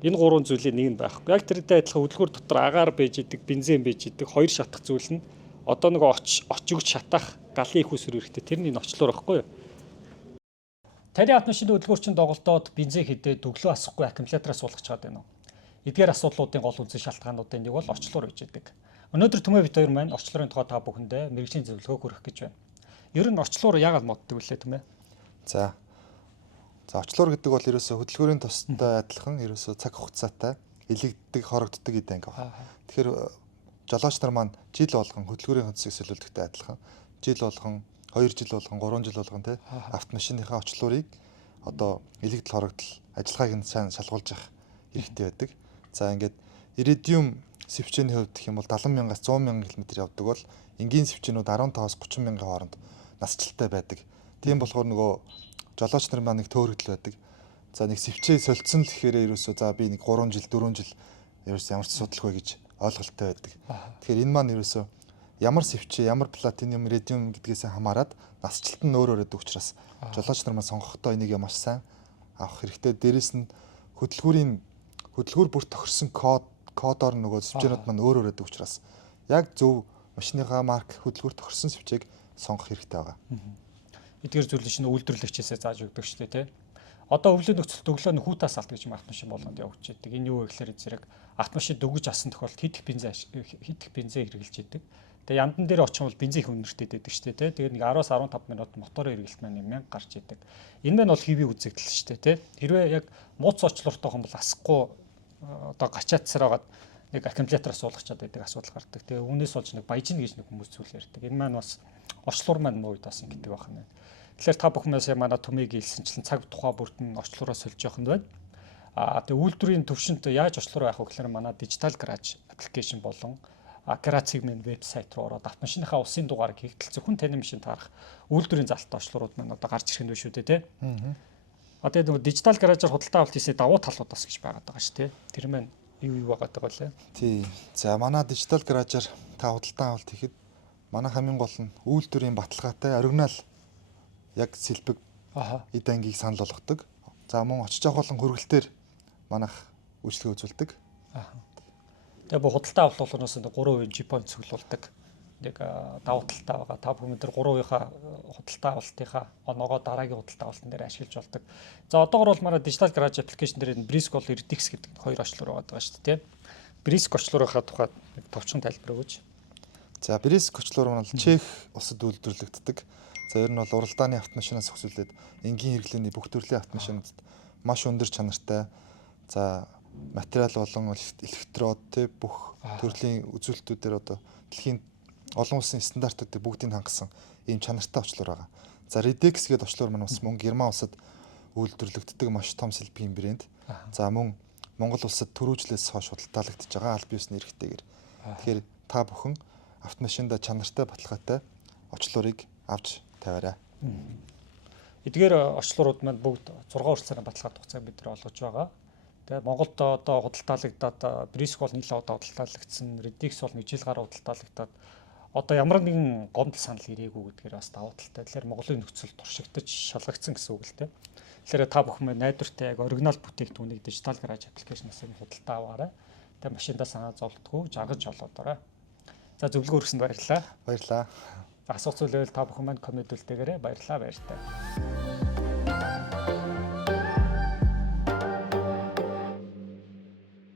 Энэ гурван зүйлийн нэг нь байхгүй. Яг тэрнтэй адилхан хөдөлгүүр дотор агаар байж идэг, бензин байж идэг, хоёр шатах зүйл нь одоо нэг очигч шатах галын их усүр эрэхтэй тэрний ночлоор байхгүй юу? Таны автомашины хөдөлгөөрчин доголдоод бензин хэдээ төглөө асахгүй аккумулятораас суулгаж чад байна уу? Эдгээр асуудлуудын гол үндсэн шалтгаануудын нэг бол орчлуур гэж байдаг. Өнөөдөр Түмээ бит хоёр маань орчлуурын тухай та бүхэндээ мэрэгжлийн зөвлөгөө хүргэх гэж байна. Ер нь орчлуур яагаад моддаг вүлээ Түмээ? За орчлуур гэдэг бол ерөөсө хөдөлгөөрийн тустай адилхан ерөөсө цаг хугацаатай илэгддэг, хорогддог гэдэг анги байна. Тэгэхээр жолооч нар маань жил болгон хөдөлгөөрийн хөдөлсийг солиулдагтай адилхан жил болгон 2 жил болгон 3 жил болгон те автомашиныхаа орчлуурыг одоо илэгдэл хорогдол ажиллагааг нь сайн шалгуулж явах хэрэгтэй байдаг. За ингээд иридиум сэвчээний хувьд гэх юм бол 70,000-аас 100,000 км явдаг бол энгийн сэвчээнүүд 15-аас 30,000 хооронд насжилттай байдаг. Тийм болохоор нөгөө жолооч нар маань нэг төөрөгдөл байдаг. За нэг сэвчээ солилцсон л гэхээр ерөөсөө за би нэг 3 жил 4 жил ерөөсөө ямар ч судалгүй гэж ойлголттой байдаг. Тэгэхээр энэ маань ерөөсөө ямар сэвчээ, ямар платинум, иридиум гэдгээс хамаарат насжилт нь өөр өөр байдаг учраас жолооч нар маань сонгохдоо энийг маш сайн авах хэрэгтэй. Дээрэс нь хөдөлгүүр бүр тохирсон кодоор нөгөө сэвчээнүүд маань өөр өөр байдаг учраас яг зөв машиныхаа марк хөдөлгүүр тохирсон сэвчээг сонгох хэрэгтэй байгаа. Эдгээр зүйлийг чинь үйлдвэрлэгчээсээ зааж өгдөг шүү дээ, тий. Одоо өвлийн нөхцөлд өглөө нь хүүтаас алт гэж автомашин болгонд явж байдаг. Энэ юу вэ гэхээр зэрэг автомашин дөгөж асан тохиолдолд хитэх бензин хэрэглэж идэг. Тэгээ яндан дээр очих бол бензин их үнэртэй байдаг шүү дээ, тий. Тэгээ нэг 10-аас 15 минут моторын хэрэглэлт маань 1000 гарч идэг. Энэ маань бол хэвийн үзэгдэл шүү дээ, тий. Хэрвээ яг мууц очлууртай хүн бол асахгүй одоо гачаатсаар байгаад нэг аккумулятороос суулгачаад байдаг асуудал гардаг. Тэгээ үүнээс болж нэг баяжин гэж нэг хүмүүс зүйл ярьдаг. Энэ маань бас орчлуур маань нууд бас ингэдэг байна. Тэгэхээр та бүхэн сая манай Түмэйг хэлсэнчлэн цаг тухай бүрд нь орчлуураас сольж явах нь байна. Тэгээ үйлдвэрийн төвшөнт яаж орчлуур байх вэ гэхээр манай дижитал гараж аппликейшн болон гаражиг минь вебсайт руу ороод автомашиныхаа усын дугаарыг хийгдэл зөвхөн таны машин таарах үйлдвэрийн залттай орчлуурууд маань одоо гарч ирэх нь шүү дээ, тий. Одоо нөгөө дижитал гаражаар худалдаа авалт хийсээ давуу талууд бас гэж байгаад байгаа шүү, тий. Тэр маань юу байгаад байгаа лээ. Тий. За манай дижитал гаражаар та худалдаа авалт хийхэд манай хамгийн гол нь үйлдвэрийн баталгаатай оригинал яг сэлбэг эд ангийг санал болгодог. За мөн очиж авах болон хөргөлтөөр манайх үйлчлэг үзүүлдэг. Тэгээ бүх худалдаа авалт болгоноос 3% жипон цуглуулдаг. Нэг давуу талтай байгаа. Та бүхэн тэр 3%-ийнхаа худалдаа авалтынхаа оноогоо дараагийн худалдаа авалтан дээр ашиглаж болдог. За одоогор бол манай дижитал гараж аппликейшн дээр Brisk бол Redix гэдэг хоёр орчлуур байгаа шүү дээ, тий. Brisk орчлуурынхаа тухайд нэг товчхон тайлбар өгөөч. За Brisk орчлуур нь бол Чех улсад үйлдвэрлэгддэг. За ер нь бол уралдааны автомашинаас өсвөлээд энгийн хэрэглээний бүх төрлийн автомашинуудад маш өндөр чанартай. За материал болон электрод тэ бүх төрлийн үзүүлэлтүүдээр одоо дэлхийн олон улсын стандартуудыг бүгдийг хангасан ийм чанартай орчлуур байгаа. За Redix гэдэг орчлуур маань бас мөн Герман улсад үйлдвэрлэгддэг маш том сэлбэгийн брэнд. За мөн Монгол улсад түрүүжлээс хойш худалдаалагдж байгаа аль биесний эрхтэйгээр. Тэгэхээр та бүхэн автомашинда чанартай баталгаатай орчлуурыг авч тавиарай. Эдгээр орчлуурууд маань бүгд 6 хүртэл баталгаатай хугацааг бид нар олгож байгаа. Тэгээ Монголд одоо худалдаалагдаад Brisk бол нийлээ одоо худалдаалагдсан, Redix бол 1 жил гаруй худалдаалагдаад одоо ямар нэгэн гомдол санал ирээгүй гэдгээр бас давуу талтай. Тэгэхээр Монголын нөхцөл туршигдаж шалгагдсан гэсэн үг л дээ. Тэгэхээр та бүхэн найдвартай яг оригинал бүтээгдэхүүнийг дижитал гараж аппликейшнээс нь худалдаа аваарай. Тэгээ машиндаа санаа зовлтгүй жагаж олоодорой. За зөвлөгөө өргөсөнд баярлалаа. Баярлалаа. Асуух зүйл байвал та бүхэн маань коммент үлдээгээрэй. Баярлалаа, баяртай.